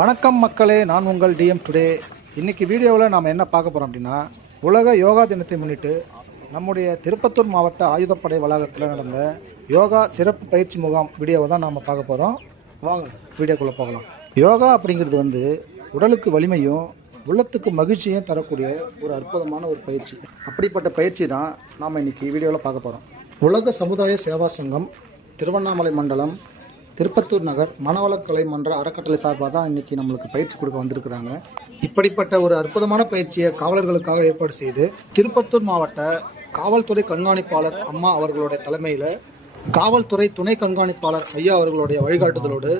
வணக்கம் மக்களே, நான் உங்கள் டிஎம் டுடே. இன்றைக்கி வீடியோவில் நாம் என்ன பார்க்க போகிறோம் அப்படின்னா, உலக யோகா தினத்தை முன்னிட்டு நம்முடைய திருப்பத்தூர் மாவட்ட ஆயுதப்படை வளாகத்தில் நடந்த யோகா சிறப்பு பயிற்சி முகாம் வீடியோவை தான் நாம் பார்க்க போகிறோம். வாங்க வீடியோக்குள்ளே போகலாம். யோகா அப்படிங்கிறது உடலுக்கு வலிமையும் உள்ளத்துக்கு மகிழ்ச்சியும் தரக்கூடிய ஒரு அற்புதமான ஒரு பயிற்சி. அப்படிப்பட்ட பயிற்சி தான் நாம் இன்றைக்கி வீடியோவில் பார்க்க போகிறோம். உலக சமுதாய சேவா சங்கம் திருவண்ணாமலை மண்டலம் திருப்பத்தூர் நகர் மனவளக்கலை மன்ற அறக்கட்டளை சார்பாக தான் இன்றைக்கி நம்மளுக்கு பயிற்சி கொடுக்க வந்திருக்கிறாங்க. இப்படிப்பட்ட ஒரு அற்புதமான பயிற்சியை காவலர்களுக்காக ஏற்பாடு செய்து திருப்பத்தூர் மாவட்ட காவல்துறை கண்காணிப்பாளர் அம்மா அவர்களுடைய தலைமையில் காவல்துறை துணை கண்காணிப்பாளர் ஐயா அவர்களுடைய வழிகாட்டுதலோடு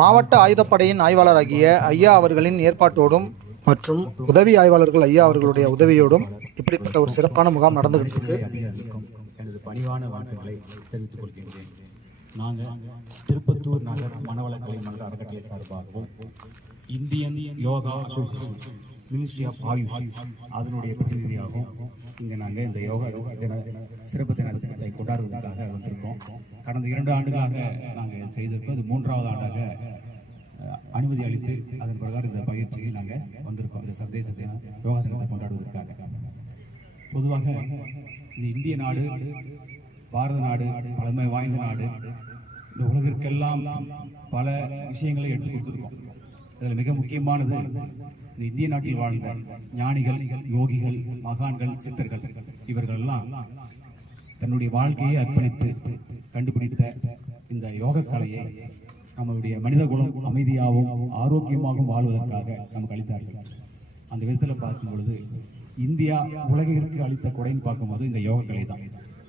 மாவட்ட ஆயுதப்படையின் ஆய்வாளராகிய ஐயா அவர்களின் ஏற்பாட்டோடும் மற்றும் உதவி ஆய்வாளர்கள் ஐயா அவர்களுடைய உதவியோடும் இப்படிப்பட்ட ஒரு சிறப்பான முகாம் நடந்துகிட்டு இருக்கு. எனது பணிவான வாழ்த்துக்களை தெரிவித்துக் கொள்கின்றேன். நாங்கள் திருப்பத்தூர் நகர் மனவளக்கலை மன்ற அறக்கட்டளை சார்பாகவும் Indian yoga association ministry of AYUSH அதனுடைய பிரதிநிதியாகவும் இங்கே நாங்கள் இந்த யோகா தின சிறப்பு தினத்தை கொண்டாடுவதற்காக வந்திருக்கோம். கடந்த 2 ஆண்டுகளாக நாங்கள் செய்திருக்கோம். இது 3வது ஆண்டாக அனுமதி அளித்து அதன் பிரகாரம் இந்த பயிற்சியை நாங்கள் வந்திருக்கோம். இந்த சர்வதேச தின யோகா தினத்தை கொண்டாடுவதற்காக. பொதுவாக இந்த இந்திய நாடு பாரத நாடு பழமை வாய்ந்த நாடு. இந்த உலகிற்கெல்லாம் பல விஷயங்களை எடுத்து கொடுத்துருக்கோம். அதில் மிக முக்கியமானது இந்த இந்திய நாட்டில் வாழ்ந்த ஞானிகள், யோகிகள், மகான்கள், சித்தர்கள் இவர்களெல்லாம் தன்னுடைய வாழ்க்கையை அர்ப்பணித்து கண்டுபிடித்த இந்த யோக கலையை நம்மளுடைய மனித குலம் அமைதியாகவும் ஆரோக்கியமாகவும் வாழ்வதற்காக நமக்கு அளித்தார்கள். அந்த விதத்தில் பார்க்கும் பொழுது இந்தியா உலகிற்கு அளித்த கொடைன்னு பார்க்கும்போது இந்த யோக கலை தான்.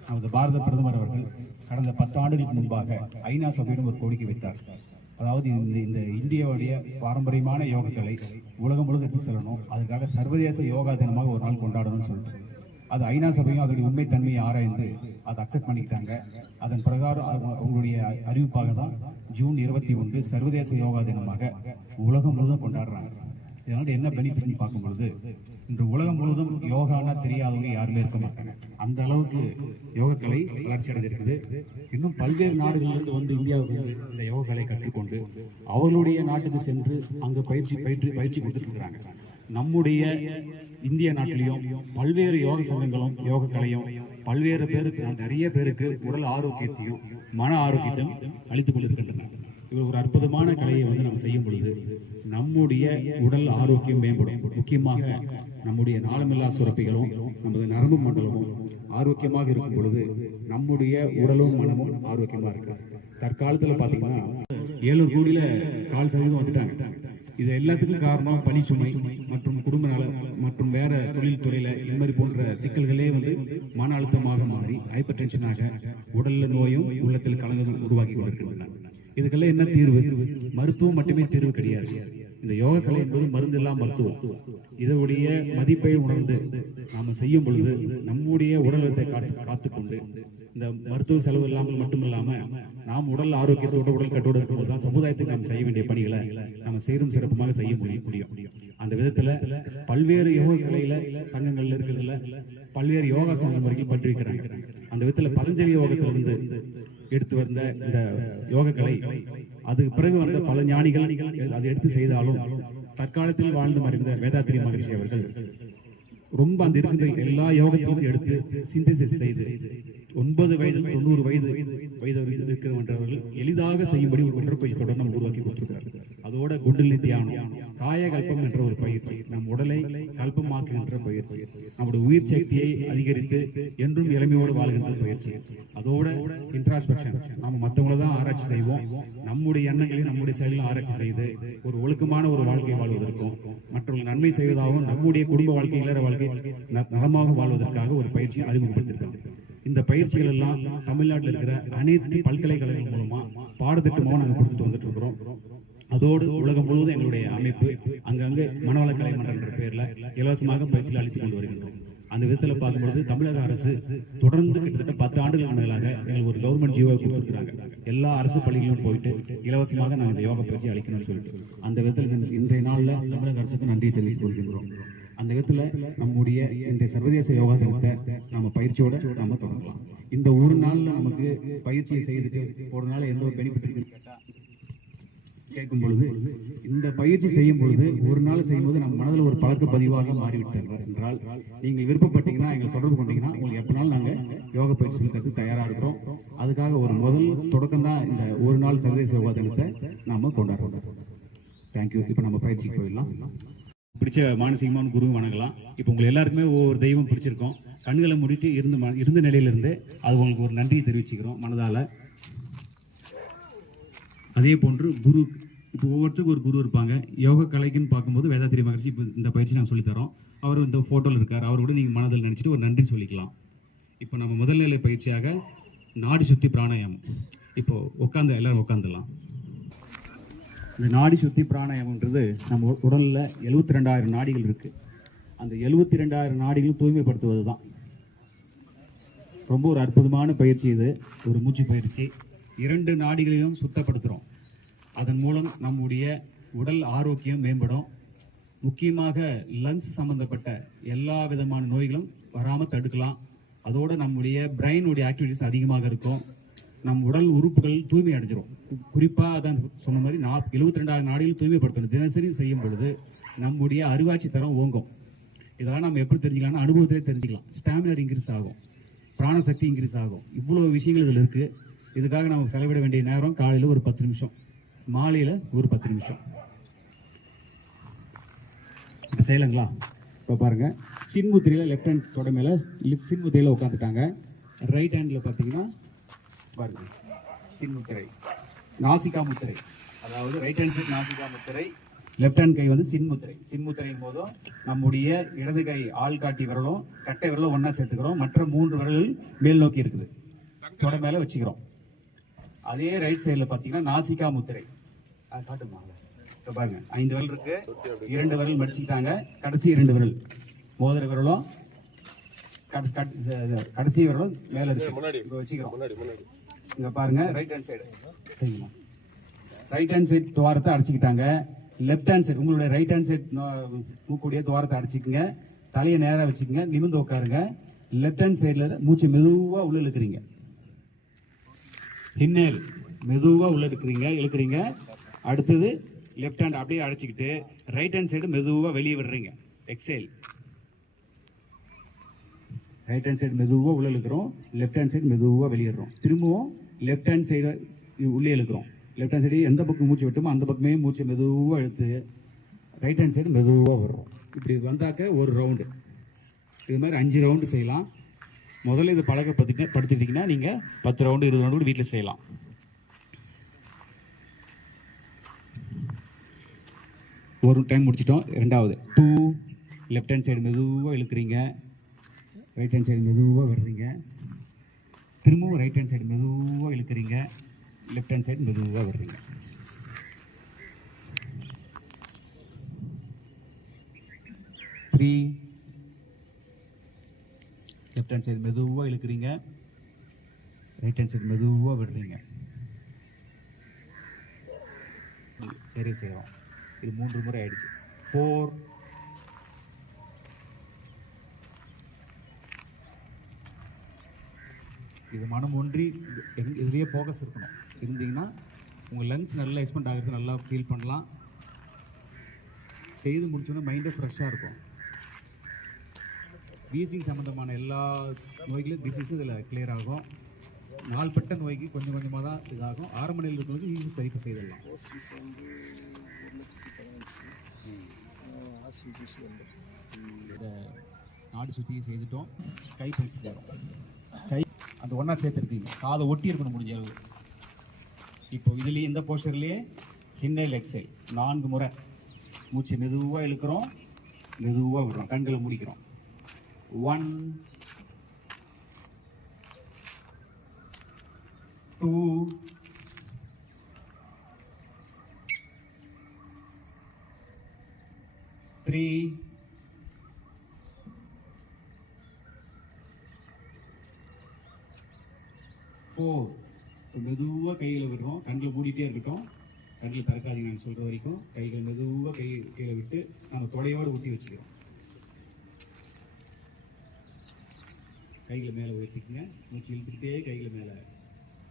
நமது பாரத பிரதமர் அவர்கள் கடந்த 10 ஆண்டுகளுக்கு முன்பாக ஐநா சபையிடம் ஒரு கோரிக்கை வைத்தார். அதாவது இந்த இந்தியாவுடைய பாரம்பரியமான யோகக்கலை உலகம் முழுவதும் எடுத்து செல்லணும், அதுக்காக சர்வதேச யோகா தினமாக ஒரு நாள் கொண்டாடணும்னு சொல்லிட்டு அது ஐநா சபையும் அதனுடைய உண்மைத்தன்மையை ஆராய்ந்து அதை அக்செப்ட் பண்ணிக்கிட்டாங்க. அதன் பிரகாரம் அவங்களுடைய அறிவிப்பாக தான் ஜூன் 21 சர்வதேச யோகா தினமாக உலகம் முழுவதும் கொண்டாடுறாங்க. இதனால என்ன பெனிஃபிட்னு பார்க்கும் பொழுது இன்று உலகம் முழுவதும் யோகானா தெரியாதவங்க யாருமே இருக்க மாட்டாங்க. அந்த அளவுக்கு யோகக்கலை வளர்ச்சி அடைந்திருக்குது. இன்னும் பல்வேறு நாடுகளிலிருந்து வந்து இந்தியாவுக்கு இந்த யோகக்கலை கற்றுக்கொண்டு அவர்களுடைய நாட்டுக்கு சென்று அங்கு பயிற்சி கொடுத்துட்டு இருக்கிறாங்க. நம்முடைய இந்திய நாட்டிலையும் பல்வேறு யோக சங்கங்களும் யோகக்கலையும் பல்வேறு பேருக்கு, நிறைய பேருக்கு உடல் ஆரோக்கியத்தையும் மன ஆரோக்கியத்தையும் அளித்துக் கொண்டிருக்கின்றன. இவர் ஒரு அற்புதமான கலையை நம்ம செய்யும் பொழுது நம்முடைய உடல் ஆரோக்கியம் மேம்படும். முக்கியமாக நம்முடைய நாளமில்லா சுரப்பிகளும் நமது நரம்பு மண்டலமும் ஆரோக்கியமாக இருக்கும் பொழுது நம்முடைய உடலும் மனமும் ஆரோக்கியமா இருக்கு. தற்காலத்துல பாத்தீங்கன்னா 7 கோடியில 1/4% வந்துட்டாங்க. இது எல்லாத்துக்கும் காரணம் பணிச்சுமை மற்றும் குடும்ப நல மற்றும் வேற தொழில் துறையில இந்த மாதிரி போன்ற சிக்கல்களே மன அழுத்தமாக மாறி ஹைப்பர் டென்ஷனாக உடல்ல நோயும் உள்ளத்தில் கலங்கலும் உருவாக்கி கொண்டிருக்கின்றன. இதுக்கெல்லாம் என்ன தீர்வு? மருத்துவம் மட்டுமே தீர்வு கிடையாது. இந்த யோக கலை என்பது மருந்து இல்லாம மருத்துவம். இதனுடைய மதிப்பை உணர்ந்து நாம செய்யும் பொழுது நம்முடைய உடல்நலத்தை காத்துக்கொண்டு இந்த மருத்துவ செலவு இல்லாமல் மட்டுமில்லாம நாம் உடல் ஆரோக்கியத்தோட உடல் கட்டோடு இருக்கும்போதுதான் சமுதாயத்துக்கு நாம் செய்ய வேண்டிய பணிகளை நம்ம சீரும் சிறப்புமாக செய்ய முடியும். அந்த விதத்துல பல்வேறு யோக கலையில சங்கங்கள்ல இருக்கிறதுல பல்வேறு யோகா சங்க முறைகள் பற்றி வைக்கிறாங்க. அந்த விதத்துல பதஞ்சலி யோகத்திலிருந்து எடுத்து வந்த இந்த யோக கலை அதுக்கு பிறகு வந்த பல ஞானிகள் அதை எடுத்து செய்தாலும் தற்காலத்தில் வாழ்ந்து மறைந்த வேதாத்திரி மகரிஷி அவர்கள் ரொம்ப அந்த இருக்கிற எல்லா யோகத்தையும் எடுத்து சிந்தசிஸ் செய்து 9 வயது 90 வயது இருக்கிறவர்கள் எளிதாக செய்யும்படி ஒரு உடற்பயிற்சி தொடர் நம்ம உருவாக்கி கொடுத்திருக்கிறார்கள். அதோட குண்டலினி தியானம், காயகல்பம் என்ற ஒரு பயிற்சி, நம் உடலை கல்பமாக்குகின்ற பயிற்சி, நம்முடைய உயிர் சக்தியை அதிகரித்து என்றும் இளமையோடு வாழ்கின்ற பயிற்சி. அதோட இன்ட்ராஸ்பெக்ஷன், நம்ம மற்றவங்களை தான் ஆராய்ச்சி செய்வோம், நம்முடைய எண்ணங்களையும் நம்முடைய செயலையும் ஆராய்ச்சி செய்து ஒரு ஒழுக்கமான ஒரு வாழ்க்கை வாழ்வதற்கும் மற்றவர்கள் நன்மை செய்வதாகவும் நம்முடைய குடும்ப வாழ்க்கை இல்லற வாழ்க்கை நலமாக வாழ்வதற்காக ஒரு பயிற்சி அறிமுகப்படுத்தியிருக்காங்க. இந்த பயிற்சிகள் எல்லாம் தமிழ்நாட்டில் இருக்கிற அனைத்து பல்கலைக்கழகங்கள் மூலமா பாடத்திட்டமாக நாங்கள் கொடுத்துட்டு வந்துட்டு இருக்கிறோம். அதோடு உலகம் முழுவதும் எங்களுடைய அமைப்பு அங்கங்கே மனவளக்கலை மன்றம் என்ற பெயர்ல இலவசமாக பயிற்சியில் அளித்துக் கொண்டு வருகின்றோம். அந்த விதத்தில் பார்க்கும்போது தமிழக அரசு தொடர்ந்து கிட்டத்தட்ட 10 ஆண்டுகளுக்கு மேலாக எங்களுக்கு ஒரு கவர்மெண்ட் ஜிஓ கொடுத்துருக்காங்க. எல்லா அரசு பள்ளிகளிலும் போயிட்டு இலவசமாக நாங்கள் இந்த யோகா பயிற்சி அளிக்கணும்னு சொல்லிட்டு அந்த விதத்தில் இன்றைய நாளில் தமிழக அரசுக்கு நன்றி தெரிவித்துக் கொள்கின்றோம். அந்த விதத்துல நம்முடைய இந்த சர்வதேச யோகா தினத்தை நம்ம பயிற்சியோட நம்ம தொடங்கலாம். இந்த ஒரு நாள்ல நமக்கு பயிற்சியை செய்துட்டு ஒரு நாள் எந்த ஒரு பெனிஃபிட் இருக்குன்னு கேட்டா கேட்கும் பொழுது, இந்த பயிற்சி செய்யும் பொழுது ஒரு நாள் செய்யும்போது நம்ம மனதில் ஒரு பழக்க பதிவாக மாறிவிட்டார்கள் என்றால், நீங்கள் விருப்பப்பட்டீங்கன்னா எங்களை தொடர்பு கொண்டீங்கன்னா உங்களுக்கு எப்பனாலும் நாங்கள் யோகா பயிற்சி சொல்லிக்கிறது தயாராக இருக்கிறோம். அதுக்காக ஒரு முதல் தொடக்கம் தான் இந்த ஒரு நாள் சர்வதேச யோகா தினத்தை நாம கொண்டாடுறோம். தேங்க்யூ. இப்போ நம்ம பயிற்சிக்கு போயிடலாம். பிடிச்ச மானசீகமான குரு வணங்கலாம். இப்போ உங்களுக்கு எல்லாருக்குமே ஒவ்வொரு தெய்வம் பிடிச்சிருக்கோம். கண்களை மூடிட்டு இருந்த நிலையிலிருந்து அது உங்களுக்கு ஒரு நன்றியை தெரிவிச்சுக்கிறோம் மனதால. அதே போன்று குரு, இப்போ ஒவ்வொருத்தருக்கும் ஒரு குரு இருப்பாங்க. யோகா கலைக்குன்னு பார்க்கும்போது வேதாத்திரி மகர்ஷி இப்போ இந்த பயிற்சி நாங்கள் சொல்லித்தரோம். அவர் இந்த ஃபோட்டோவில் இருக்கார். அவர் கூட நீங்கள் மனதில் நினச்சிட்டு ஒரு நன்றி சொல்லிக்கலாம். இப்போ நம்ம முதல் நிலை பயிற்சியாக நாடி சுத்தி பிராணாயாமம். இப்போ எல்லாரும் உட்காந்துடலாம். இந்த நாடி சுத்தி பிராணாயாமன்றது நம்ம உடலில் 72,000 நாடிகள் இருக்கு. அந்த 72,000 நாடிகளும் தூய்மைப்படுத்துவது தான். ரொம்ப ஒரு அற்புதமான பயிற்சி இது. ஒரு மூச்சு பயிற்சி. 2 நாடிகளையும் சுத்தப்படுத்துகிறோம். அதன் மூலம் நம்முடைய உடல் ஆரோக்கியம் மேம்படும். முக்கியமாக லங்ஸ் சம்பந்தப்பட்ட எல்லா விதமான நோய்களும் வராமல் தடுக்கலாம். அதோட நம்முடைய பிரெயினுடைய ஆக்டிவிட்டிஸ் அதிகமாக இருக்கும். நம் உடல் உறுப்புகள் தூய்மை அடைஞ்சிரும். குறிப்பாக அதான் சொன்ன மாதிரி 72,000 நாடிகள் தூய்மைப்படுத்தணும். தினசரி செய்யும் பொழுது நம்முடைய அறிவாட்சி தரம் ஓங்கும். இதெல்லாம் நம்ம எப்படி தெரிஞ்சுக்கலாம்னா அனுபவத்திலே தெரிஞ்சுக்கலாம். ஸ்டாமினர் இன்க்ரீஸ் ஆகும், பிராணசக்தி இன்க்ரீஸ் ஆகும். இவ்வளோ விஷயங்கள் இதில் இருக்குது. இதுக்காக நம்ம செலவிட வேண்டிய நேரம் காலையில் ஒரு 10 நிமிஷம், மாலையில் ஒரு 10 நிமிஷம். இப்போ செய்யலைங்களா? இப்போ பாருங்க, சின்முத்திரையில் லெஃப்ட் ஹேண்ட் தொட மேலே சின்முத்திரையில் உட்காந்துட்டாங்க. ரைட் ஹேண்டில் பார்த்தீங்கன்னா பாருங்க சின்முத்திரை, நாசிகா முத்திரை. அதாவது ரைட் ஹேண்ட் சைட் நாசிகா முத்திரை, லெஃப்ட் ஹேண்ட் கை வந்து சின்முத்திரை. சின்முத்திரையின் போதும் நம்முடைய இடது கை ஆள்காட்டி விரலும் கட்டை விரலும் ஒன்றா சேர்த்துக்கிறோம். மற்ற 3 விரல்கள் மேல் நோக்கி இருக்குது, தொட மேலே வச்சுக்கிறோம். அதே ரைட் சைடில் பார்த்தீங்கன்னா நாசிகா முத்திரை. அது காட்டுமா? இப்போ பாருங்க, 5 விரல் இருக்கு, 2 விரல் மடிச்சுக்கிட்டாங்க. கடைசி 2 விரல் மோதிர விரலும் கடைசி விரலும் மேலே இருக்கு. இப்போ வச்சுக்கிறோம். இங்க பாருங்க, ரைட் ஹேண்ட் சைடு சரிங்களா? ரைட் ஹேண்ட் சைடு துவாரத்தை அடைச்சிக்கிட்டாங்க. லெஃப்ட் ஹேண்ட் சைடு உங்களுடைய ரைட் ஹேண்ட் சைடு மூக்குடைய துவாரத்தை அடைச்சிக்கங்க. தலையை நேராக வச்சுக்கோங்க, நிமிர்ந்து உட்காருங்க. லெஃப்ட் ஹேண்ட் சைடில் மூச்சு மெதுவாக உள்ள இழுக்கிறீங்க. இன்ஹேல் மெதுவாக உள்ள இழுக்கிறீங்க. அடுத்தது லெஃப்ட் ஹேண்ட் அப்படியே அடைச்சிக்கிட்டு ரைட் ஹேண்ட் சைடு மெதுவாக வெளியே விடுறீங்க. எக்ஸேல். ரைட் ஹேண்ட் சைடு மெதுவாக உள்ள இழுக்கிறோம், லெஃப்ட் ஹேண்ட் சைடு மெதுவாக வெளியிடுறோம். திரும்பவும் லெஃப்ட் ஹேண்ட் சைடு உள்ளே இழுக்கிறோம். லெஃப்ட் ஹேண்ட் சைடு எந்த பக்கம் மூச்சு விட்டோமோ அந்த பக்கமே மூச்சு மெதுவாக இழுத்து ரைட் ஹேண்ட் சைடு மெதுவாக வர்றோம். இப்படி வந்தாக்க ஒரு ரவுண்டு. இது மாதிரி 5 ரவுண்டு செய்யலாம். முதல்ல இது படுத்திட்டீங்கன்னா நீங்கள் 10 ரவுண்டு 20 ரவுண்டு கூட வீட்டில் செய்யலாம். ஒரு டைம் முடிச்சிட்டோம். ரெண்டாவது 2, லெஃப்ட் ஹேண்ட் சைடு மெதுவாக இழுக்கிறீங்க, ரைட் ஹேண்ட் சைடு மெதுவாக விடுறீங்க. திரும்பவும் ரைட் ஹேண்ட் சைடு மெதுவாக இழுக்கிறீங்க, லெஃப்ட் ஹேண்ட் சைடு மெதுவாக விடுறீங்க. 3, லெஃப்ட் ஹேண்ட் சைடு மெதுவாக இழுக்கிறீங்க, ரைட் ஹேண்ட் சைடு மெதுவாக விடுறீங்க. சரி செய்கிறோம். இது 3 முறை ஆயிடுச்சு. 4, இது மனம் ஒன்றி இதுலேயே ஃபோக்கஸ் இருக்கணும். இருந்தீங்கன்னா உங்கள் லங்ஸ் நல்லா எக்ஸ்பெண்ட் ஆகிறது நல்லா ஃபீல் பண்ணலாம். செய்து முடிச்சோன்னா மைண்டே ஃப்ரெஷ்ஷாக இருக்கும். வீசிங் சம்மந்தமான எல்லா நோய்களும் டிசீஸும் இதில் கிளியர் ஆகும். நாள்பட்ட நோய்க்கு கொஞ்சம் கொஞ்சமாக தான் இதாகும். ஆரம்ப நிலையில் இருக்கிறது ஈஸி சரி செய்திடலாம். இந்த நாடி சுற்றி செய்துட்டோம். கை பயிற்சி தரும். கை அந்த ஒன்றா சேர்த்துருக்கீங்க, காதை ஒட்டி இருக்கணும் முடிஞ்ச அளவு. இப்போ இதுலேயே இந்த போஸ்டர்லேயே இன்ஹேல் எக்ஸேல் 4 முறை மூச்சு மெதுவாக இழுக்கிறோம், மெதுவாக விடுறோம். கண்களை முடிக்கிறோம். 1, 2, 3, 4. மெதுவாக கையில் விடுறோம். கண்களை மூடிட்டே இருக்கட்டும். கண்கள் திறக்காதீங்க நான் சொல்கிற வரைக்கும். கைகள் மெதுவாக கீழே விட்டு நம்ம தொடையோடு ஊட்டி வச்சுக்கிறோம். கைகளை மேலே உயர்த்திக்குங்க. மூச்சு இழுத்துக்கிட்டே கைகளை மேலே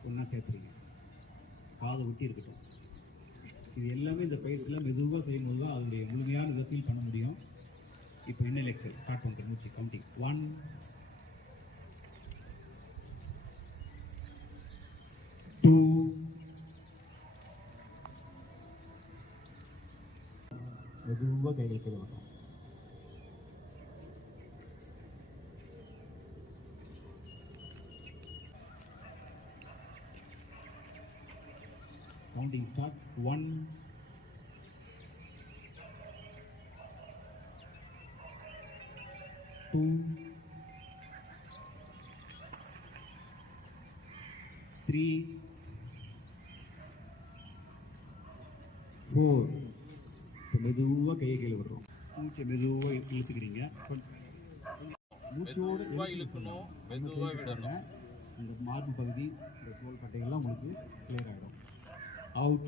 ஒன்றா சேர்த்துறீங்க. காதை ஒட்டி இருக்கட்டும். இது எல்லாமே இந்த பயிற்சியில் மெதுவாக செய்யும்போது தான் அதனுடைய முழுமையான இதை ஃபீல் பண்ண முடியும். இப்போ இன்னல் எக்ஸல் ஸ்டார்ட் பண்ணுறேன். மூச்சு கவுண்டிங் 1 2 மெதுவாக கையில் கீழே வரும். Counting start 1 2 3 4. மெதுவாக கையை கீழே விடுறோம். மூச்சை மெதுவாக இழுத்துக்கிறீங்க. மூச்சோடு இழுக்கணும், மெதுவாக விடணும். அந்த மார்பு பகுதி, இந்த தோல் பட்டைகள்லாம் உங்களுக்கு கிளியர் ஆகிடும். அவுட்.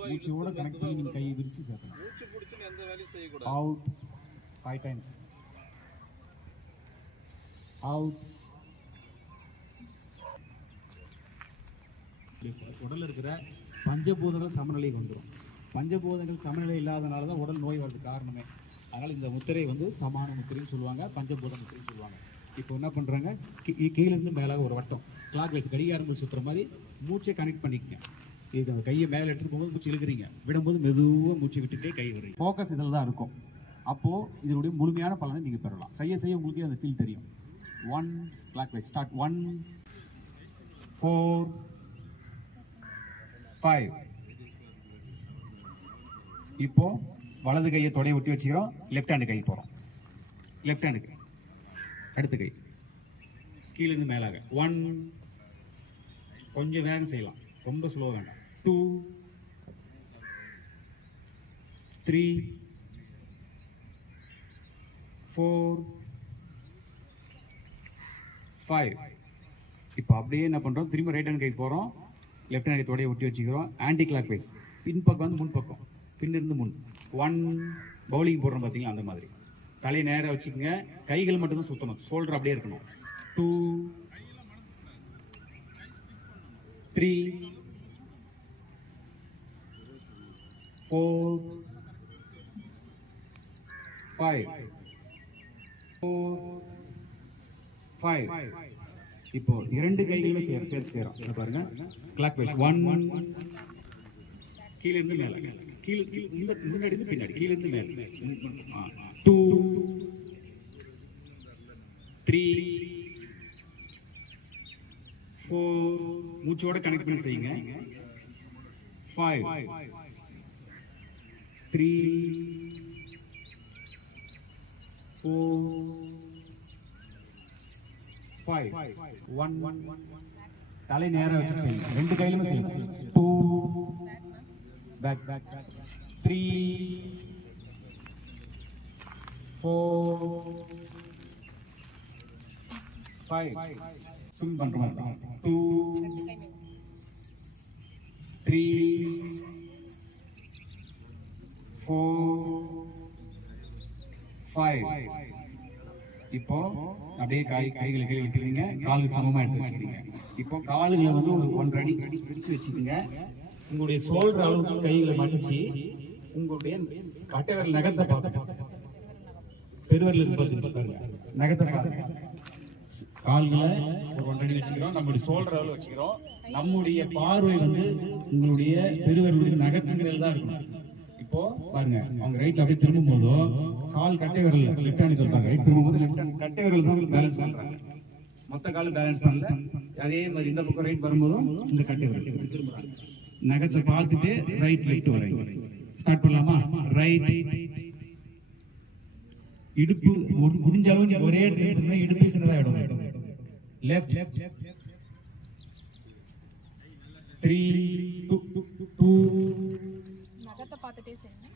மூச்சோட கனெக்ட் பண்ணி நீங்கள் கையை விரிச்சு சேர்க்கணும். Out 5 times. அவுட். உடலில் இருக்கிற பஞ்சபூதங்கள் சமநிலைக்கு வந்துடும். பஞ்சபூதங்கள் சமநிலை இல்லாதனால தான் உடல் நோய் வர்றதுக்கு காரணமே. அதனால் இந்த முத்திரை வந்து சமான முத்திரைன்னு சொல்லுவாங்க, பஞ்சபூத முத்திரைன்னு சொல்லுவாங்க. இப்போ என்ன பண்ணுறாங்க, கீழேருந்து மேலே ஒரு வட்டம் கிளாக் வைஸ் கடிகாரம் சுற்றுற மாதிரி மூச்சை கனெக்ட் பண்ணிக்கங்க. இது அந்த கையை மேலே எடுத்துகிட்டு போகும்போது மூச்சு இழுக்கிறீங்க, விடும்போது மெதுவாக மூச்சு விட்டுட்டே கை விடுறீங்க. ஃபோக்கஸ் இதில் தான் இருக்கும். அப்போது இதனுடைய முழுமையான பலனை நீங்கள் பெறலாம். செய்ய செய்ய உங்களுக்கே அந்த ஃபீல் தெரியும். 1 கிளாக் வைஸ் ஸ்டார்ட் 1 4 5. இப்போ வலது கையை தொடைய ஒட்டி வச்சுக்கிறோம். லெஃப்ட் ஹேண்டு கை போகிறோம். லெஃப்ட் ஹேண்டுக்கு அடுத்த கை கீழேருந்து மேலாக 1. கொஞ்சம் வேகம் செய்யலாம், ரொம்ப ஸ்லோ வேண்டாம். 2 3 4 5. இப்போ அப்படியே என்ன பண்ணுறோம், திரும்ப ரைட் ஹேண்ட் கை போகிறோம். லெஃப்ட் ஹேண்ட் தொடைய ஒட்டி வச்சுக்கிறோம். ஆன்டி கிளாக் வைஸ் பின் பக்கம் வந்து முன் பக்கம், பின்னிருந்து முன். 1 பவுலிங் போடுறோம் பார்த்தீங்களா, அந்த மாதிரி தலையை நேராக வச்சுக்கோங்க. கைகள் மட்டும்தான் சுத்தணும், ஷோல்டர் அப்படியே இருக்கணும். 2 3 4 5 4 5. இப்போ 2 கைகளுமே சேர்த்து செய்யறோம். பாருங்க, கிளாக் வைஸ் 1 கீழே இருந்து மேல, கீழே முன்னாடி இருந்து பின்னாடி, கீழே இருந்து மேல. 2 3 4 மூச்சோட கனெக்ட் பண்ணி செய்யுங்க. 5 3 4 5 1. தலை நேரா வச்சு செய்யுங்க. 2 கையிலுமே செய்யுங்க. 2 பேக் 3 4 5. ஸ்விம் பண்றோம். 2 3 4 5. இப்போ அப்படியே கைகளை கீழே விட்டுருங்க. கால்கள் சமமா எடுத்து வச்சுக்கீங்க. இப்போ கால்களை வந்து ஒரு 1 அடி பிடிச்சு வச்சுக்கோங்க. உங்களுடைய ஷோல்டர் அளவுக்கு கைகளை மடிச்சு உங்களுடைய கட்டை விரல் நகத்தை பார்த்து, பெருவரில் பாருங்க, நகத்தை பார்த்து கால்களை ஒரு 1 அடி வச்சுக்கிறோம். நம்மளுடைய ஷோல்டர் அளவு வச்சுக்கிறோம். நம்முடைய பார்வை வந்து உங்களுடைய பெருவரிலுடைய நகத்தின் மேல் தான் இருக்கணும். இப்போ பாருங்க, அவங்க ரைட்ல அப்படியே திரும்பும் போதும் கால் கட்டை விரல் லெஃப்ட் ஹேண்டுக்கு இருப்பாங்க. ரைட் திரும்பும்போது லெஃப்ட் ஹேண்ட் கட்டை விரல் தான் பேலன்ஸ் பண்றாங்க. மொத்த காலம் பேலன்ஸ் பண்ணல. அதே மாதிரி இந்த பக்கம் ரைட் வரும்போதும் இந்த கட்டை விரல் திரும்புறாங்க. நகத்தை பார்த்துட்டு ரைட் லெஃப்ட் வரீங்க. ஸ்டார்ட் பண்ணலாமா? ரைட். இடுப்பு முடிஞ்ச அளவு ஒரே இடத்துல இடுப்பு சின்னதாயிடும். லெஃப்ட் 3 2 நகத்தை பார்த்துட்டே செய்யுங்க.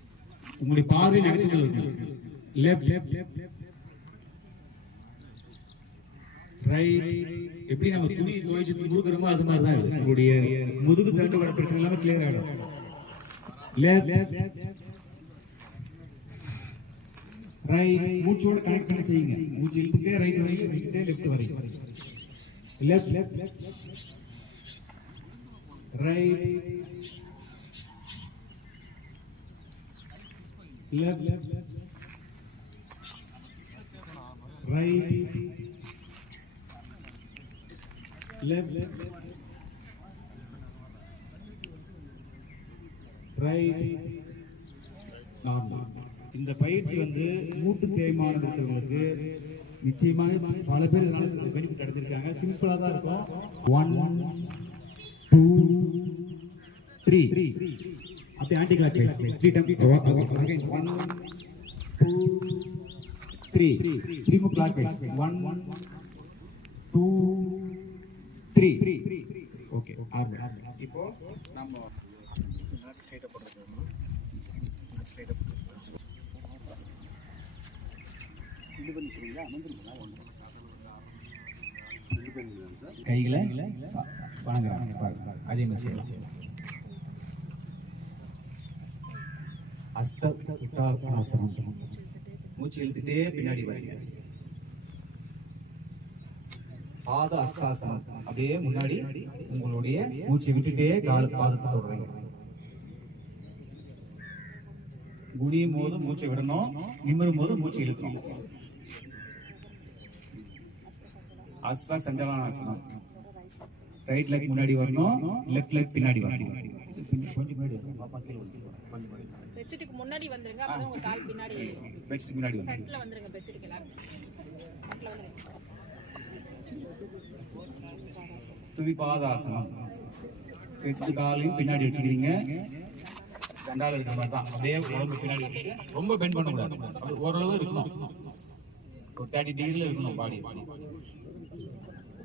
உங்களுடைய பார்வை நகத்தில் இருக்கு. Left right. எப்படி நம்ம துணி துவைச்சு முதுகுறோமோ அது மாதிரி தான் இருக்கு. உங்களுடைய முதுகு தண்டு வர பிரச்சனை எல்லாமே கிளியர் ஆகிடும். Left right. மூச்சோட கனெக்ட் பண்ணி செய்யுங்க. மூச்சு இழுத்துட்டே ரைட் வரைக்கும், இழுத்துட்டே லெஃப்ட் வரைக்கும். Left right, left, right, left, right, normal. இந்த பயிற்சி வந்து மூட்டு தேய்மானம் இருக்கிறவங்களுக்கு நிச்சயமாக பல பேர் பெனிஃபிட் அடைஞ்சிருக்காங்க. சிம்பிளா தான் இருக்கும். 1 2 3 அப்படியே anticlockwise 3 time again 1 2 3 3 clockwise 1 2 3 okay order. இப்போ நம்ம ஸ்ட்ரைட்டா போடுறோம். ஸ்ட்ரைட்டா போடுறோம். கைகளை வணங்குறாங்க. அதே மாதிரி செய்யலாம். அஸ்தாசனம். மூச்சு இழுத்துட்டே பின்னாடி வரீங்க. பாத அஸ்தாசனம். அப்படியே முன்னாடி உங்களுடைய மூச்சு விட்டுட்டே பாதத்தை தொடர்றீங்க. குனியும் போது மூச்சை விடணும், நிமிரும் போது மூச்சு இழுக்கணும். அஸ்வ சஞ்சலானாசனம். ரைட் லெக் முன்னாடி வரணும், லெஃப்ட் லெக் பின்னாடி வரணும். கொஞ்சம் முன்னாடி பெட்ஷீட்டுக்கு முன்னாடி வந்துருங்க. அப்பதான் உங்க கால் பின்னாடி வரும். பெட்ஷீட் முன்னாடி வரணும். ஃப்ரண்ட்ல வந்துருங்க. பெட்ஷீட்டுக்கு எல்லாரும் ஃப்ரண்ட்ல வந்துருங்க. துவிபாதாசனம். ரெண்டு காலையும் பின்னாடி வச்சுக்கிறீங்க. ரெண்டாவது இருக்கிற மாதிரி தான். அப்படியே உடம்பு பின்னாடி வச்சுட்டு ரொம்ப பெண்ட் பண்ண கூடாது. அப்படி ஓரளவு இருக்கணும். ஒரு 30 டிகிரில இருக்கணும் பாடி.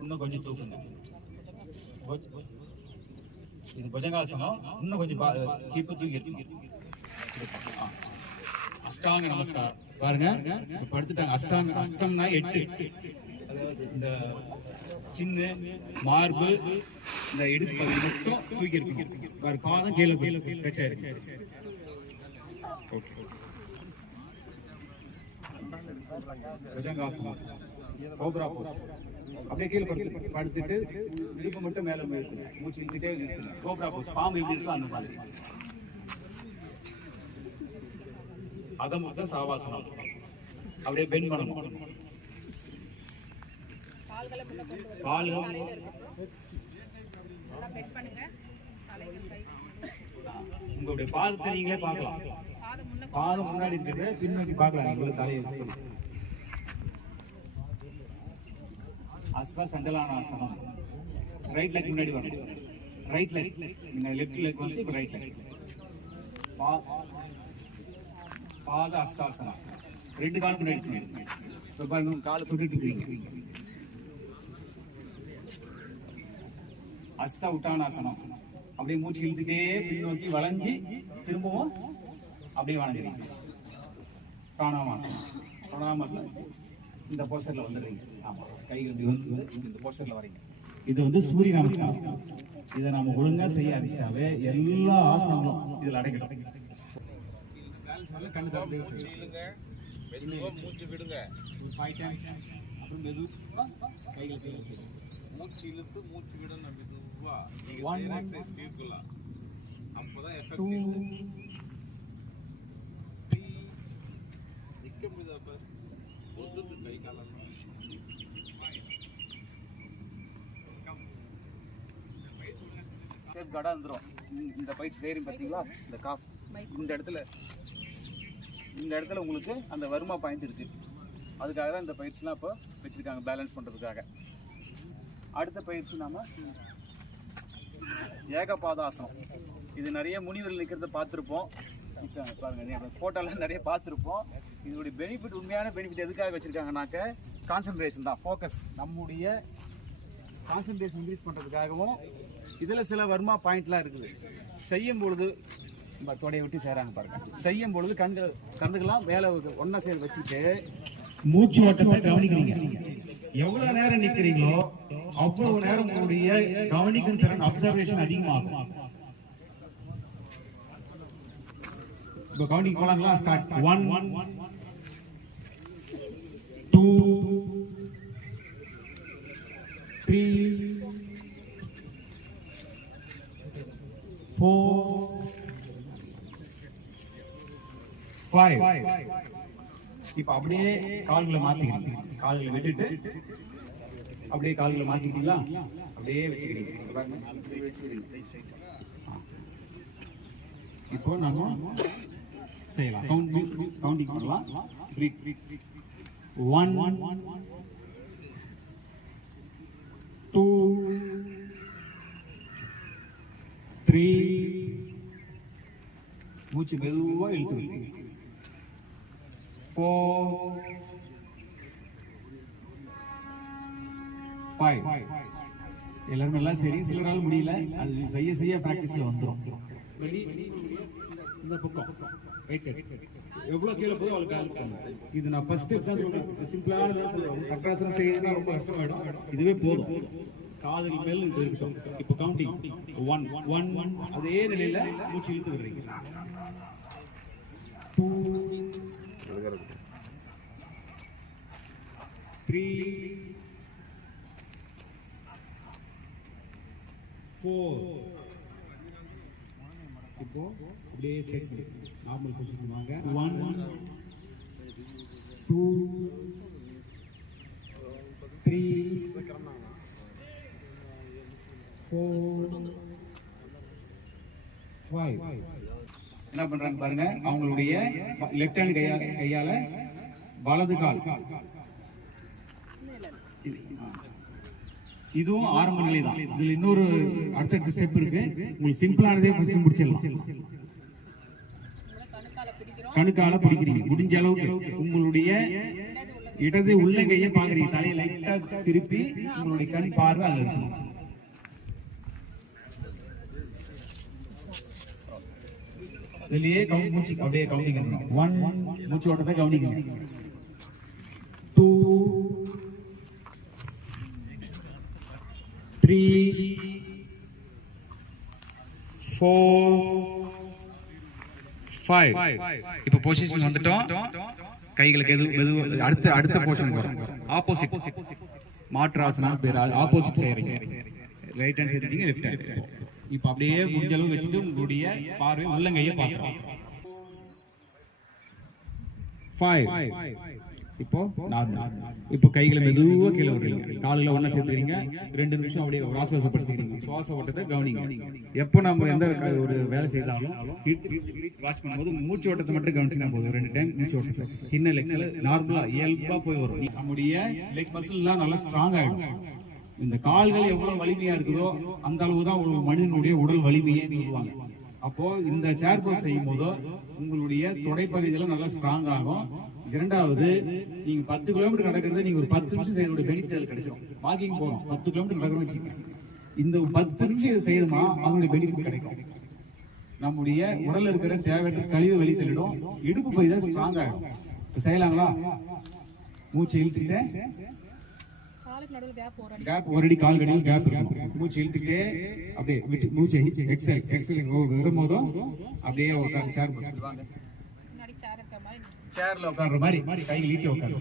இன்னும் கொஞ்சம் தூக்குங்க. இது புஜங்காசனம். இன்னும் கொஞ்சம் ஹிப் தூக்கி இருக்கணும். அஷ்டாங்க நமஸ்கார் பாருங்க. படுத்துட்டாங்க. அஷ்டாங்க அஷ்டம்னா 8. அதாவது இந்த சின்ன மார்பு இந்த இடுப்பு பகுதி மட்டும் தூக்கி இருக்கணும். பாரு பாதம் கீழே டச் ஆயிடுச்சு. ஓகே. புஜங்காசனம் கோப்ரா போஸ். அப்படியே கீழே படுத்துட்டு இடுப்பு மட்டும் மேல இழுக்கணும். மூச்சு இழுத்துட்டே இழுக்கணும். Cobra pose. பாம்பு எப்படி இருக்கோ அந்த மாதிரி. அத மொத்தம் சாவாசனம். அப்படியே பெண்ட் பண்ணணும். கால்களை முன்ன கொண்டு வரணும். கால்கள் தலையில இருக்கட்டும். நல்லா பெட் பண்ணுங்க. தலையில கை. உங்களுடைய பாதத்தை நீங்களே பார்க்கலாம். பாதம் முன்னாடி இருக்கிறத பின்னோக்கி பார்க்கலாம். நீங்களும் தலையை அஸ்வ சஞ்சலானாசனம். ரைட் லெக் முன்னாடி வரணும். ரைட் லெக் நீங்க லெஃப்ட் லெக் வந்து இப்போ ரைட் லெக். பாத அஸ்தாசனம். ரெண்டு கால் முன்னாடி. இப்போ பாருங்க காலை தொட்டுட்டு இருக்கீங்க. அஸ்த உட்டானாசனம். அப்படியே மூச்சு இழுத்துட்டே பின்னோக்கி வளைஞ்சி திரும்பவும் அப்படியே வணங்குறீங்க. பிராணாமாசனம். பிராணாமாசனம் இந்த போஸ்டர்ல வந்துடுறீங்க. ஆமா, கைகள் வந்து இந்த போஸ்டர்ல வரீங்க. இது வந்து சூரிய நமஸ்காரம். இதை நம்ம ஒழுங்கா செய்ய ஆரம்பிச்சாவே எல்லா ஆசனங்களும் இதுல அடங்கிடும். மூச்சு விடுங்க. 5 டைம்ஸ். அப்புறம் மெதுவா கைகள் மூச்சு இழுத்து மூச்சு விடணும். மெதுவா 1 எக்ஸர்சைஸ் கேட்கலாம். அப்பதான் 2 எஃபெக்டிவ். நிக்க முடியாத பாரு. ஒதுட்டு கை காலெல்லாம் சேஃப் கார்டா வந்துரும். இந்த பயிற்சி செய்றீங்க பாத்தீங்களா? இந்த காஃப் இந்த இடத்துல உங்களுக்கு அந்த வர்மா பாயிண்ட் இருக்கு. அதுக்காக தான் இந்த பயிற்சிலாம் இப்போ வச்சிருக்காங்க, பேலன்ஸ் பண்றதுக்காக. அடுத்த பயிற்சி நாம ஏகபாதாசனம். இது நிறைய முனிவர்கள் நிற்கிறத பார்த்துருப்போம். பாருங்க, போட்டோல நிறைய பார்த்துருப்போம். இதோடைய பெனிஃபிட், உண்மையான பெனிஃபிட் எதுக்காக வச்சிருக்காங்கனாக்க கான்சன்ட்ரேஷன் தான், ஃபோக்கஸ். நம்முடைய கான்சன்ட்ரேஷன் இன்க்ரீஸ் பண்ணுறதுக்காகவும் இதில் சில வர்மா பாயிண்ட்லாம் இருக்குது. செய்யும் பொழுது தொடையை விட்டு சேராங்க பாருங்க. செய்யும் பொழுது கண்ணுக்கெல்லாம் மேலே ஒன்றா சேர்ந்து வச்சுட்டு மூச்சு ஓட்டத்தை கவனிக்கிறீங்க. எவ்வளவு நேரம் நிற்கிறீங்களோ அவ்வளவு நேரம் உங்களுடைய கவனிக்கும் திறன், அப்சர்வேஷன் அதிகமாகும். இப்போ கவுண்டிங் போலாங்களா? ஸ்டார்ட். 1 2 3 5. இப்ப அப்படியே கால்களை மாத்திக்கிறீங்க. கால்களை விட்டுட்டு அப்படியே கால்களை மாத்திக்கிட்டீங்களா? அப்படியே வச்சுக்கிறீங்க. அப்படியே வச்சுக்கிறீங்க. இப்போ நாம செய்யலாம். கவுண்டிங் பண்ணலாம். 1 2 3. மூச்சு மெதுவா இழுத்து விடுங்க. 4 5. எல்லாரும் எல்லாம் சரி, சிலரால் முடியல. அது செய்ய செய்ய பிராக்டிஸ்ல வந்துடும். இந்த பக்கம் ரைட் சைடு எவ்வளவு கீழே போய் அவளுக்கு ஹெல்ப் பண்ணும். இது நான் ஃபர்ஸ்ட் ஸ்டெப் தான் சொல்றேன். சிம்பிளான சொல்றேன். சக்கராசனம் செய்யறது ரொம்ப கஷ்டமாயிடும். இதுவே போதும். காதுக்கு மேல் இருக்கட்டும். இப்போ கவுண்டிங் 1 அதே நிலையில மூச்சு இழுத்து விடுறீங்க. 2 3 4. இப்போ அப்படியே செட் பண்ணி நார்மல் பொசிஷன் வாங்க. 1 2 3 4 5. என்ன பண்றாங்க பாருங்க. அவங்களுடைய லெஃப்ட் ஹேண்ட் கையால வலது கால், இதுவும் ஆரம்ப நிலை தான். இதுல இன்னொரு அடுத்த ஸ்டெப் இருக்கு. உங்களுக்கு சிம்பிளானதே ஃபர்ஸ்ட் முடிச்சிடலாம். கணுக்கால பிடிக்கிறீங்க. முடிஞ்ச அளவுக்கு உங்களுடைய இடது உள்ளங்கையை பாக்குறீங்க. தலையை லைட்டா திருப்பி உங்களுடைய கண் பார்வை அதுல இருக்கணும். இதுலயே மூச்சு அப்படியே கவுண்டிங் இருக்கணும். 1 மூச்சு ஓட்டத்தை கவுண்டிங். 2 3 4 5. இப்ப பொசிஷன் வந்துட்டோம். கைகளுக்கு எது அடுத்த பொசிஷன் வரும். ஆப்போசிட் மாற்றாசனா பேர். ஆப்போசிட் செய்யறீங்க. ரைட் ஹேண்ட் செய்றீங்க, லெஃப்ட் ஹேண்ட். இப்ப அப்படியே முடிஞ்ச அளவு வச்சுட்டு உங்களுடைய பார்வை உள்ளங்கையை பார்க்கறோம். 5. இப்போ இப்போ கைகளை மெதுவா கீழே விடுறீங்க. கால்களை ஒண்ணா சேர்த்துறீங்க. 2 நிமிஷம் அப்படியே சுவாசப்படுத்திக்கிறீங்க. சுவாச ஓட்டத்தை கவனிங்க. எப்போ நம்ம எந்த ஒரு வேலை செய்தாலும் வாட்ச் பண்ணும்போது மூச்சு ஓட்டத்தை மட்டும் கவனிச்சுனா போதும். 2 டைம் மூச்சு ஓட்டத்தை இன்னல் எக்ஸல் நார்மலா இயல்பா போய் வரும். நம்முடைய லெக் மசில் எல்லாம் நல்லா ஸ்ட்ராங் ஆகிடும். இந்த கால்கள் எவ்வளவு வலிமையா இருக்குதோ அந்த அளவுதான் ஒரு மனிதனுடைய உடல் வலிமையை சொல்லுவாங்க. அப்போ இந்த சேர் போஸ் செய்யும் போது உங்களுடைய தொடைப்பகுதியில நல்லா ஸ்ட்ராங் ஆகும். இரண்டாவது, நீங்க 10 கிலோமீட்டர் நடக்கிறது நீங்க ஒரு 10 நிமிஷம் செய்யறோட பெனிஃபிட் கிடைச்சிடும். வாக்கிங் போறோம் 10 கிலோமீட்டர் நடக்கணும் வச்சுக்கோங்க. இந்த 10 நிமிஷம் இதை செய்யணுமா அதனுடைய பெனிஃபிட் கிடைக்கும். நம்முடைய உடல்ல இருக்கிற தேவையற்ற கழிவு வெளித்தள்ளிடும். இடுப்பு பகுதி தான் ஸ்ட்ராங் ஆகும். செய்யலாங்களா? மூச்சு இழுத்துக்கிட்டே கேப் ஒரு அடி கால் கடியில் கேப் இருக்கும். மூச்சு இழுத்துக்கிட்டே அப்படியே மூச்சு எக்ஸல் விடும்போதும் அப்படியே உட்காந்து சேர்ல உட்கார்ற மாதிரி கைகள் ஈட்டி உட்காரு.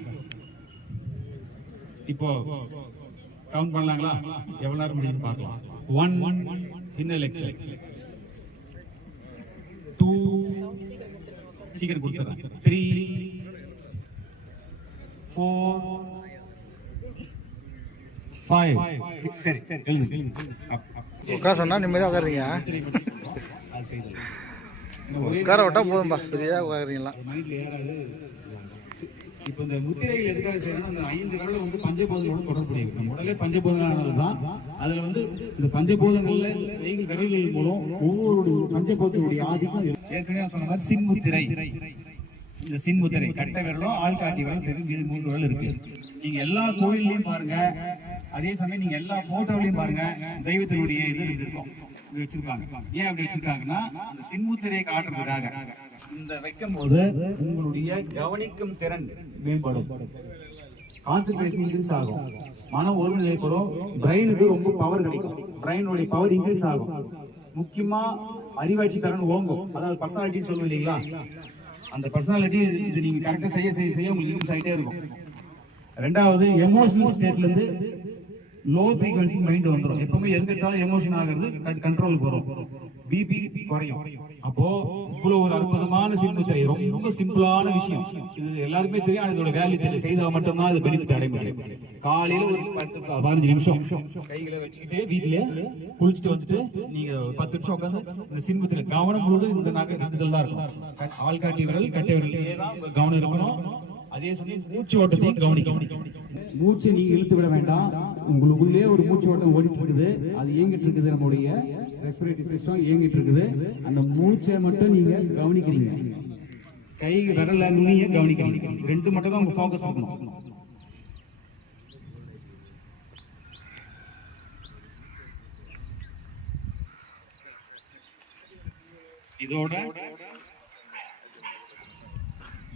இப்போ கவுண்ட் பண்ணலாங்களா? எவ்வளவு நேரம் முடியும் பார்க்கலாம். 1 இன்னல் எக்ஸல் 2 சீக்கிரம் கொடுத்துறேன். 3 4 5. சரி எழுது. உட்கார சொன்னா நிம்மதியாக உட்காருங்க. உட்கார விட்டா போதும்பா, ஃப்ரீயா உட்காருங்களா. இப்போ இந்த முத்திரைகள் எதுக்காக செய்யணும்? அந்த 5 கடலை வந்து பஞ்சபூதங்களோட தொடர்புடையது. நம்ம உடலே பஞ்சபூதங்களானதுதான். அதுல வந்து இந்த பஞ்சபூதங்கள்ல விரல்கள் மூலம் ஒவ்வொரு பஞ்சபூதத்தினுடைய ஆதிக்கம் ஏற்கனவே சொன்ன மாதிரி சின்முத்திரை. இந்த சின்முத்திரை கட்டை விரலும் ஆள்காட்டி விரலும் சேர்ந்து இது 3 விரல் இருக்கு. நீங்க எல்லா கோயிலையும் பாருங்க, அதே சமயம் நீங்க எல்லா போட்டோலையும் பாருங்க, தெய்வத்தினுடைய இது இருக்கும் வச்சிருக்காங்க. ஏன் அப்படி வச்சிருக்காங்கன்னா அந்த சின்முத்திரையை காட்டுறதுக்காக. இந்த வைக்கும் போது உங்களுடைய கவனிக்கும் திறன் மேம்படும், கான்சென்ட்ரேஷன் இன்க்ரீஸ் ஆகும், மனம் ஒருநிலைப்படும், பிரெயினுக்கு ரொம்ப பவர் கிடைக்கும், பிரெயினுடைய பவர் இன்க்ரீஸ் ஆகும். முக்கியமா அறிவாட்சி திறன் ஓங்கும். அதாவது பர்சனாலிட்டி சொல்லுவோம் இல்லைங்களா, அந்த பர்சனாலிட்டி இது நீங்க கரெக்டா செய்ய உங்களுக்கு இன்க்ரீஸ் ஆகிட்டே இருக்கும். ரெண்டாவது, எமோஷனல் ஸ்டேட்ல இருந்து லோ ஃப்ரீக்வன்சி மைண்ட் வந்துடும். எப்பவுமே எதுக்கெடுத்தாலும் எமோஷன் ஆகிறது கண்ட்ரோலுக்கு வரும், பிபி குறையும். அப்போ இவ்வளவு ஒரு அற்புதமான சிம்புத்திரை, ரொம்ப சிம்பிளான விஷயம். இது எல்லாருக்குமே தெரியும், ஆனா இதோட வேல்யூ தெரியும். செய்தா மட்டும்தான் அது பெனிஃபிட் அடைய முடியும். காலையில ஒரு 10-15 நிமிஷம் கைகளை வச்சுக்கிட்டு வீட்டிலே குளிச்சுட்டு வந்துட்டு நீங்க 10 நிமிஷம் உட்காந்து இந்த சிம்புத்திரை கவனம் முழுவதும் இந்த நகத்தில் தான் இருக்கும். ஆள்காட்டி விரல் கட்டை விரல் தான் கவனம் இருக்கணும். அதே சமயம் மூச்சு ஓட்டத்தையும் கவனிக்கணும். மூச்சை நீங்க இழுத்து விட வேண்டாம். உங்களுக்குள்ளே ஒரு மூச்சு ஓட்டம் ஓடிட்டு இருக்குது, அது இயங்கிட்டு இருக்குது. நம்முடைய ரெஸ்பிரேட்டரி சிஸ்டம் இயங்கிட்டு இருக்குது. அந்த மூச்சை மட்டும் நீங்க கவனிக்கிறீங்க. கை விரல நுனிய கவனிக்கிறீங்க. ரெண்டு மட்டும் தான் உங்க ஃபோக்கஸ் இருக்கணும். இதோட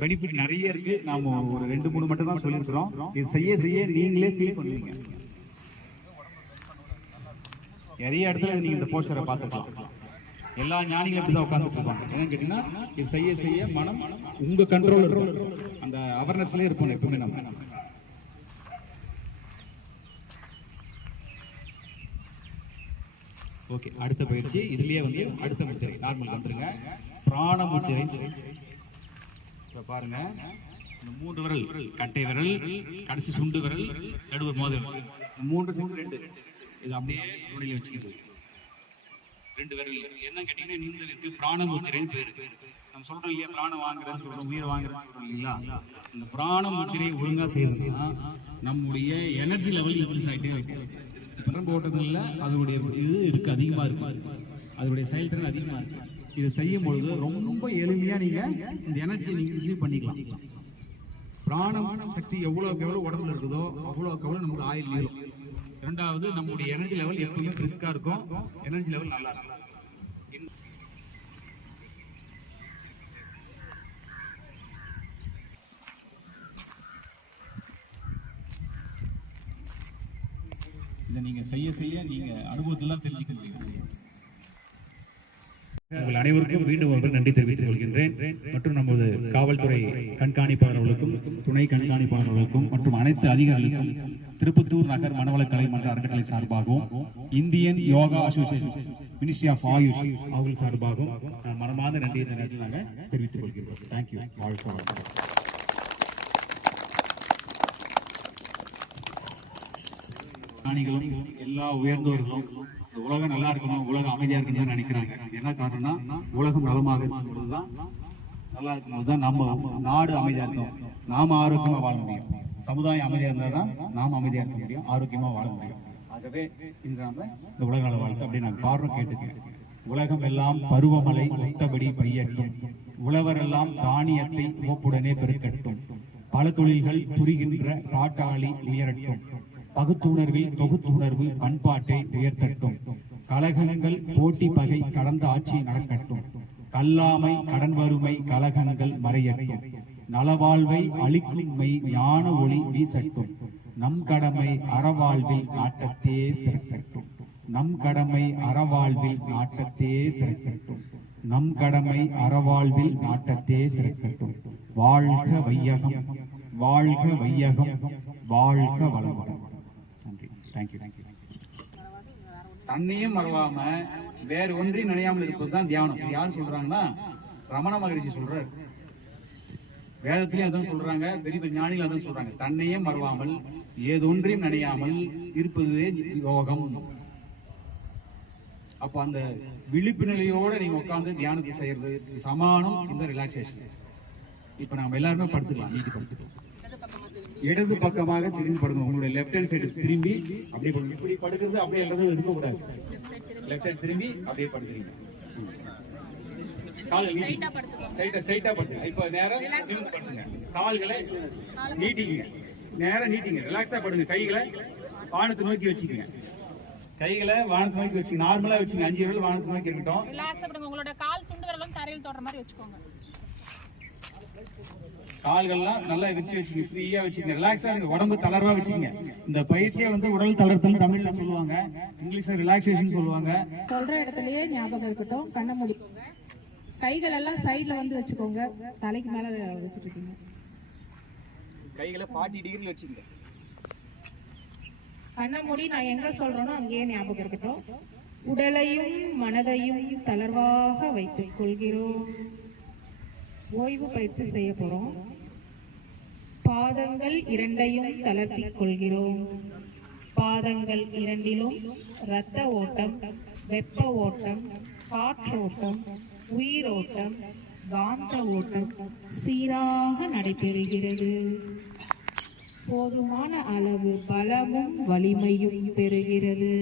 பெனிஃபிட் நிறைய இருக்கு. நாம ஒரு 2-3 மட்டும் தான் சொல்லியிருக்கிறோம். இது செய்ய செய்ய நீங்களே ஃபீல் பண்ணுவீங்க. நிறைய இடத்துல நீங்க இந்த போஸ்டரை பார்த்துக்கலாம். எல்லா ஞானிகளும் இப்படிதான் உட்கார்ந்துட்டு இருப்பாங்க. என்னன்னு கேட்டீங்கன்னா, இது செய்ய செய்ய மனம் உங்க கண்ட்ரோல் இருக்கும். அந்த அவேர்னஸ்லயே இருப்போம் எப்பவுமே நம்ம. ஓகே, அடுத்த பயிற்சி இதுலயே வந்து அடுத்த முத்திரை நார்மல் வந்துருங்க. பிராண முத்திரை. இப்ப பாருங்க, இந்த 3 விரல், கட்டை விரல், கடைசி சுண்டு விரல், நடுவர் மோதிரம், 3 சுண்டு 2 இது அப்படியே ஜோடியில வச்சுக்கிது. 2 விரல் என்ன கேட்டீங்கன்னா நீங்களுக்கு பிராண முத்திரைன்னு பேரு. நம்ம சொல்றோம் இல்லையா, பிராணம் வாங்குறேன்னு சொல்றோம், உயிர் வாங்குறேன்னு சொல்றோம் இல்லைங்களா. இந்த பிராண முத்திரையை ஒழுங்கா செய்யறதுன்னா நம்முடைய எனர்ஜி லெவல் இன்க்ரீஸ் ஆகிட்டே இருக்கும். பிறப்பு ஓட்டத்துல அதனுடைய இது இருக்கு, அதிகமா இருக்கு, அதனுடைய செயல்திறன் அதிகமா இருக்கு. இதை செய்யும் பொழுது ரொம்ப எளிமையா நீங்க இந்த எனர்ஜியை நீங்க ரிசீவ் பண்ணிக்கலாம். பிராணம் சக்தி எவ்வளவுக்கு எவ்வளவு உடம்புல இருக்குதோ அவ்வளவுக்கு எவ்வளவு நமக்கு ஆயுள் ஏறும். இரண்டாவது, நம்முடைய எனர்ஜி லெவல் எப்பவுமே பிரிஸ்கா இருக்கும், எனர்ஜி லெவல் நல்லா இருக்கும். இதை நீங்க செய்ய செய்ய நீங்க அனுபவத்தெல்லாம் தெரிஞ்சுக்க முடியும். உங்கள் அனைவருக்கும் மீண்டும் ஒரு நன்றி தெரிவித்துக் கொள்கின்றேன். மற்றும் நமது காவல்துறை கண்காணிப்பாளர்களுக்கும் துணை கண்காணிப்பாளர்களுக்கும் மற்றும் அனைத்து அதிகாரிகளுக்கும் திருப்பத்தூர் நகர் மனவள கலை மன்ற அறக்கட்டளை சார்பாகவும் Indian yoga association ministry of AYUSH அவர்கள் சார்பாகவும் மனமார்ந்த நன்றியை இந்த நேரத்தில் நாங்கள் தெரிவித்துக் கொள்கின்றோம். தேங்க்யூ. வாழ்க்கை ஞானிகளும் எல்லா உயர்ந்தவர்களும் உலகம் நல்லா இருக்கணும், உலகம் அமைதியா இருக்கணும்னு நினைக்கிறாங்க. என்ன காரணம்னா, உலகம் நலமாக இருக்கும்போதுதான், நல்லா இருக்கும்போதுதான் நம்ம நாடு அமைதியா இருக்கும், நாம ஆரோக்கியமா வாழ முடியும். சமுதாயம் அமைதியா இருந்தாதான் நாம அமைதியா இருக்க முடியும், ஆரோக்கியமா வாழ முடியும். ஆகவே இன்று நாம இந்த உலக நல வாழ்த்து அப்படி நான் பாடுறோம், கேட்டுக்கேன். உலகம் எல்லாம் பருவமழை ஒத்தபடி பெய்யட்டும், உழவரெல்லாம் தானியத்தை உவப்புடனே பெருக்கட்டும், பல தொழில்கள் புரிகின்ற பாட்டாளி உயரட்டும், பகுத்துணர்வில் தொகுத்துணர்வு பண்பாட்டை உயர்த்தட்டும், கலகங்கள் போட்டி பகை கடந்த ஆட்சி நடக்கட்டும், கல்லாமை கடன் வறுமை கலகங்கள் மறையட்டும், நலவாழ்வை அளிக்கும் மெய் ஞான ஒளி வீசட்டும், நம் கடமை அறவாழ்வில் நாட்டத்தே சிறக்கட்டும், நம் கடமை அறவாழ்வில் நாட்டத்தே சிறக்கட்டும், நம் கடமை அறவாழ்வில் நாட்டத்தே சிறக்கட்டும். வாழ்க வையகம், வாழ்க வையகம், வாழ்க வளமுடன். நன்றி. தேங்க்யூ. தன்னையும் மறவாம வேற ஒன்றையும் நினையாமல் இருப்பதுதான் தியானம். இது யார் சொல்றாங்கன்னா, ரமண மகரிஷி சொல்றாரு. வேதத்திலேயும் அதான் சொல்றாங்க, பெரிய பெரிய ஞானிகள் அதான் சொல்றாங்க. தன்னையும் மறவாமல் ஏதொன்றையும் நினையாமல் இருப்பதுவே யோகம். அப்போ அந்த விழிப்பு நிலையோட நீங்க உட்கார்ந்து தியானத்தை செய்யறது சமானம் இந்த ரிலாக்ஸேஷன். இப்ப நம்ம எல்லாருமே படுத்துக்கலாம், நீதி படுத்துக்கலாம். இடது பக்கமாக திரும்பி படுங்க. உங்களுடைய லெஃப்ட் ஹேண்ட் சைடு திரும்பி அப்படியே படுங்க. இப்படி படுக்கிறது அப்படியே எல்லாரும் இருக்கக்கூடாது. லெஃப்ட் சைடு திரும்பி அப்படியே படுக்கிறீங்க. கால்கள் ஸ்ட்ரைட்டா படுங்க. இப்ப நேரம் திரும்பி படுங்க. கால்களை நீட்டிங்க, நேரம் நீட்டிங்க, ரிலாக்ஸா படுங்க. கைகளை வானத்தை நோக்கி வச்சுக்கோங்க. கைகளை வானத்தை நோக்கி வச்சுங்க. நார்மலா வச்சுங்க. 5 விரல் வானத்தை நோக்கி இருக்கட்டும். ரிலாக்ஸா படுங்க. உங்களோட கால் சுண்டு விரலும் தரையில் தொடுற மாதிரி வச்சுக்கோங்க. கால்கள்லாம் நல்லா விரிச்சு வச்சுங்க, ஃப்ரீயா வச்சுங்க, ரிலாக்ஸா இருங்க. உடம்பு தளர்வா வச்சுங்க. இந்த பயிற்சியை வந்து உடல் தளர்த்தல் தமிழ்ல சொல்லுவாங்க, இங்கிலீஷ்ல ரிலாக்ஸேஷன் சொல்லுவாங்க. சொல்ற இடத்துலயே ஞாபகம் இருக்கட்டும். கண்ணை மூடிக்கோங்க. கைகள் எல்லாம் சைடுல வந்து வச்சுக்கோங்க. தலைக்கு மேல வச்சுட்டு இருக்கீங்க. கைகளை 40 டிகிரில வச்சுங்க. கண்ண மூடி நான் எங்க சொல்றேனோ அங்கேயே ஞாபகம் இருக்கட்டும். உடலையும் மனதையும் தளர்வாக வைத்துக் கொள்கிறோம். ஓய்வு பயிற்சி செய்ய போறோம். பாதங்கள் இரண்டையும் தளர்த்திக் கொள்கிறோம். பாதங்கள் இரண்டிலும் இரத்த ஓட்டம், வெப்ப ஓட்டம், காற்றோட்டம், உயிரோட்டம், காந்த ஓட்டம் சீராக நடைபெறுகிறது. போதுமான அளவு பலமும் வலிமையும் பெறுகிறது.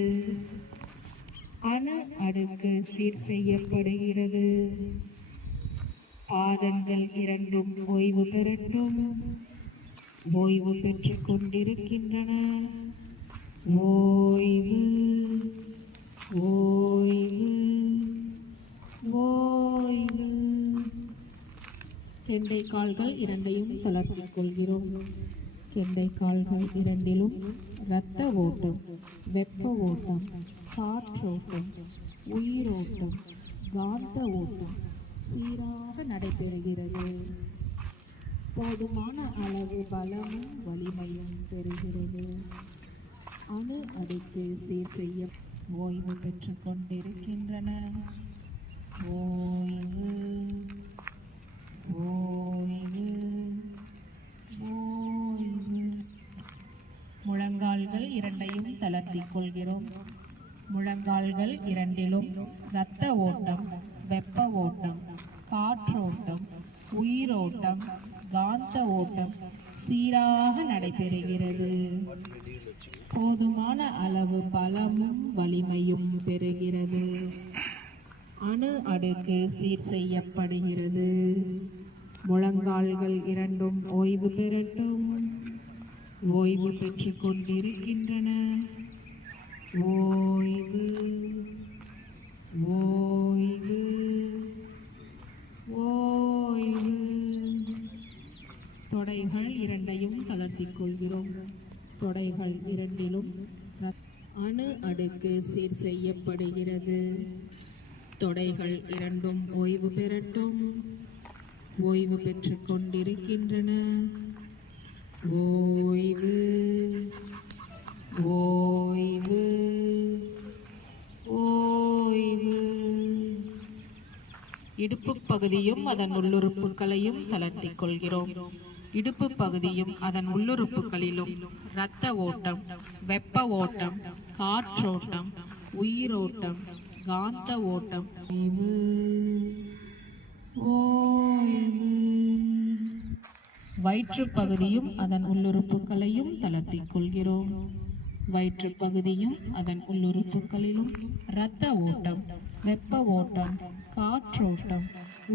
அணு அடுக்கு சீர் செய்யப்படுகிறது. பாதங்கள் இரண்டும் ஓய்வு பெறட்டும். ஓய்வு பெற்றுக் கொண்டிருக்கின்றன. ஓய்வு, ஓய்வு, ஓய்வு. கெண்டை கால்கள் இரண்டையும் தளர்த்திக் கொள்கிறோம். கெண்டை கால்கள் இரண்டிலும் இரத்த ஓட்டம், வெப்ப ஓட்டம், காற்றோட்டம், உயிரோட்டம், காந்த ஓட்டம் சீராக நடைபெறுகிறது. போதுமான அளவு பலமும் வலிமையும் பெறுகிறது. அணு அடுக்கு சீர் செய்ய ஓய்வு பெற்றுக் கொண்டிருக்கின்றன. ஓய்வு, ஓய்வு, ஓய்வு. முழங்கால்கள் இரண்டையும் தளர்த்திக் கொள்கிறோம். முழங்கால்கள் இரண்டிலும் இரத்த ஓட்டம், வெப்ப ஓட்டம், காற்றோட்டம், உயிரோட்டம், காந்த ஓட்டம் சீராக நடைபெறுகிறது. போதுமான அளவு பலமும் வலிமையும் பெறுகிறது. அணு அடுக்கு சீர் செய்யப்படுகிறது. முழங்கால்கள் இரண்டும் ஓய்வு பெறட்டும். ஓய்வு பெற்றுக் கொண்டிருக்கின்றன. ஓய்வு, ஓய்வு, ஓய்வு. தொடைகள் இரண்டையும் தளர்த்திக் கொள்கிறோம். தொடைகள் இரண்டிலும் அணு அடுக்கு சீர் செய்யப்படுகிறது. தொடைகள் இரண்டும் ஓய்வு பெறட்டும். ஓய்வு பெற்றுக் கொண்டிருக்கின்றன. ஓய்வு, ஓய்வு, ஓய்வு. இடுப்பு பகுதியும் அதன் உள்ளுறுப்புகளையும் தளர்த்திக் கொள்கிறோம். இடுப்பு பகுதியும் அதன் உள்ளுறுப்புகளிலும் இரத்த ஓட்டம், வெப்ப ஓட்டம், காற்றோட்டம், உயிரோட்டம், காந்த ஓட்டம். ஓய்வு, ஓய்வு. வயிற்று பகுதியும் அதன் உள்ளுறுப்புகளையும் தளர்த்திக் கொள்கிறோம். வயிற்று பகுதியும் அதன் உள்ளுறுப்புகளிலும் இரத்த ஓட்டம், வெப்ப ஓட்டம், காற்றோட்டம்,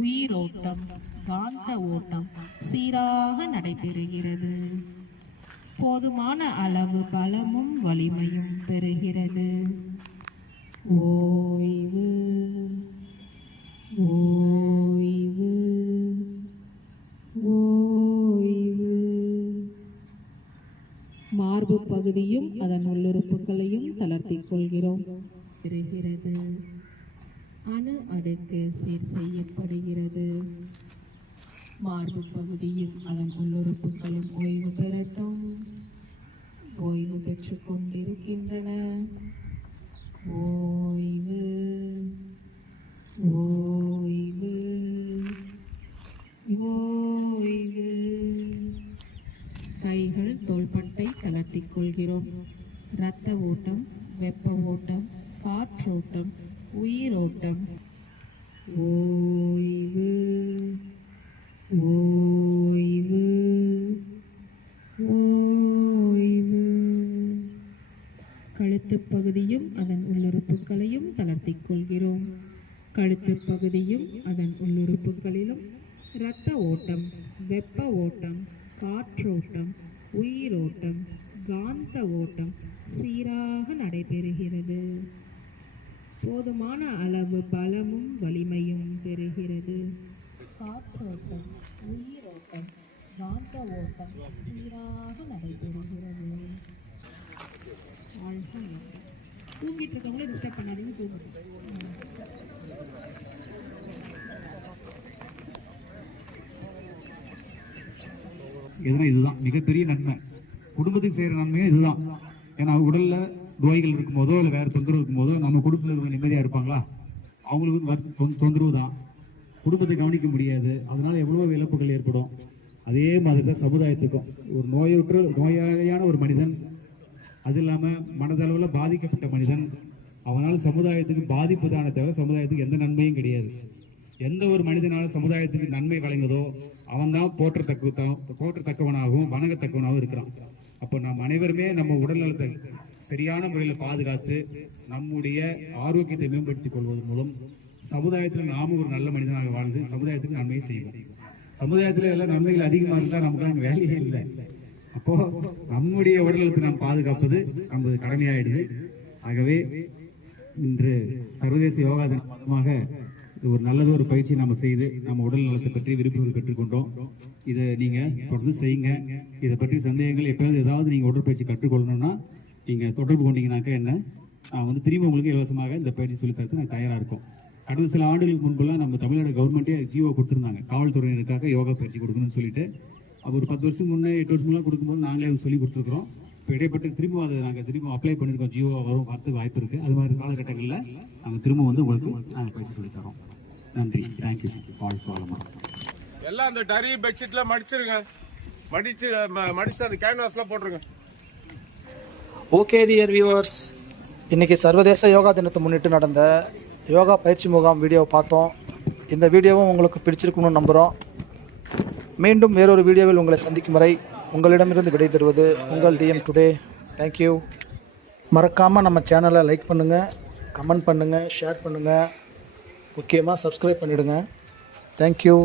உயிரோட்டம், காந்த ஓட்டம் சீராக நடைபெறுகிறது. போதுமான அளவு பலமும் வலிமையும் பெறுகிறது. ஓய்வு, ஓய்வு, ஓய்வு. மார்பு பகுதியும் அதன் உள்ளுறுப்புகளையும் தளர்த்திக் கொள்கிறோம். பெறுகிறது. அணு அடுக்கு சீர் செய்யப்படுகிறது. மார்பு பகுதியும் அதன் உள்ளுறுப்புகளும் ஓய்வு பெறட்டும். ஓய்வு பெற்றுக் கொண்டிருக்கின்றன. ஓய்வு, ஓய்வு, ஓய்வு. கைகள் தோள்பட்டை தளர்த்திக் கொள்கிறோம். இரத்த ஓட்டம், வெப்ப ஓட்டம், காற்றோட்டம், உயிரோட்டம். ஓய்வு, ஓய்வு, ஓய்வு. கழுத்து பகுதியும் அதன் உள்ளுறுப்புகளையும் தளர்த்திக் கொள்கிறோம். கழுத்து பகுதியும் அதன் உள்ளுறுப்புகளிலும் இரத்த ஓட்டம், வெப்ப ஓட்டம், காற்றோட்டம், உயிரோட்டம், காந்த ஓட்டம் சீராக நடைபெறுகிறது. போதுமான அளவு பலமும் வலிமையும் பெறுகிறது. காற்றோட்டம், உயிரோட்டம், காந்த ஓட்டம் சீராக நடைபெறுகிறது. தூங்கிட்டு இருக்கவங்களே டிஸ்டர்ப் பண்ணாதீங்க, தூங்குங்க. இதுதான் மிகப்பெரிய நன்மை. குடும்பத்துக்கு செய்யற நன்மையும் இதுதான். ஏன்னா உடல்ல நோய்கள் இருக்கும்போதோ இல்லை வேற தொந்தரவு இருக்கும்போதோ நம்ம குடும்பத்தில் இருக்க நிம்மதியா இருப்பாங்களா? அவங்களுக்கு தொந்தரவு தான், குடும்பத்தை கவனிக்க முடியாது, அதனால எவ்வளவோ இழப்புகள் ஏற்படும். அதே மாதிரி தான் சமுதாயத்துக்கும் ஒரு நோயாளியான ஒரு மனிதன், அது இல்லாம மனதளவில் பாதிக்கப்பட்ட மனிதன், அவனால் சமுதாயத்துக்கு பாதிப்பு தானே தவிர சமுதாயத்துக்கு எந்த நன்மையும் கிடையாது. எந்த ஒரு மனிதனால சமுதாயத்துக்கு நன்மை வழங்குதோ அவன் தான் போற்றத்தக்கவனாகவும் வணங்கத்தக்கவனாகவும் இருக்கிறான். அப்போ நாம் அனைவருமே நம்ம உடல் நலத்தை சரியான முறையில் பாதுகாத்து நம்முடைய ஆரோக்கியத்தை மேம்படுத்திக் கொள்வதன் மூலம் சமுதாயத்தில் நாமும் ஒரு நல்ல மனிதனாக வாழ்ந்து சமுதாயத்துக்கு நன்மை செய்வோம். சமுதாயத்தில் எல்லாம் நன்மைகள் அதிகமாக இருந்தால் நமக்கு வேலையே இல்லை. அப்போ நம்முடைய உடல்நலத்தை நாம் பாதுகாப்பது நமது கடமையாயிடுது. ஆகவே இன்று சர்வதேச யோகா தினமாக ஒரு நல்லது ஒரு பயிற்சி நம்ம செய்து நம்ம உடல் நலத்தை பற்றி விழிப்புணர்வு பெற்றுக்கொண்டோம். இதை நீங்க தொடர்ந்து செய்யுங்க. இதை பற்றி சந்தேகங்கள் எப்பயாவது ஏதாவது நீங்க உடற்பயிற்சி கற்றுக்கொள்ளணும்னா நீங்க தொடர்பு கொண்டீங்கன்னாக்கா என்ன, நான் திரும்பி உங்களுக்கு இலவசமாக இந்த பயிற்சி சொல்லித்தரது நான் தயாரா இருக்கும். கடந்த சில ஆண்டுகளுக்கு முன்பெல்லாம் நம்ம தமிழ்நாடு கவர்மெண்ட்டே ஜிஓ கொடுத்துருந்தாங்க, காவல்துறையினருக்காக யோகா பயிற்சி கொடுக்கணும்னு சொல்லிட்டு. ஒரு 10 வருஷம் முன்னே 8 வருஷம் முன்னாடி கொடுக்கும்போது நாங்களே சொல்லி கொடுத்துருக்குறோம். இப்போ இடைப்பட்டு திரும்ப அதை நாங்கள் திரும்ப அப்ளை பண்ணியிருக்கோம். ஜிஓ வரும் வரத்துக்கு வாய்ப்பு இருக்குது. அது மாதிரி காலகட்டங்களில் நாங்கள் திரும்ப உங்களுக்கு நாங்கள் பயிற்சி சொல்லித்தரோம். நன்றி. தேங்க்யூ ஆல் ஃபார் எல்லாம் அந்த டரி பெட்ஷீட்லாம் மடிச்சிருங்க, மடிச்சு அந்த கேன்வாஸ்லாம் போட்டுருங்க. ஓகே டியர் வியூவர்ஸ், இன்றைக்கி சர்வதேச யோகா தினத்தை முன்னிட்டு நடந்த யோகா பயிற்சி முகாம் வீடியோவை பார்த்தோம். இந்த வீடியோவும் உங்களுக்கு பிடிச்சிருக்குன்னு நம்புகிறோம். மீண்டும் வேறொரு வீடியோவில் உங்களை சந்திக்கும் வரை உங்களிடமிருந்து விடைபெறுவது உங்கள் டிஎம் டுடே. தேங்க்யூ. மறக்காமல் நம்ம சேனலை லைக் பண்ணுங்கள், கமெண்ட் பண்ணுங்கள், ஷேர் பண்ணுங்கள், முக்கியமாக சப்ஸ்கிரைப் பண்ணிவிடுங்க. தேங்க்யூ.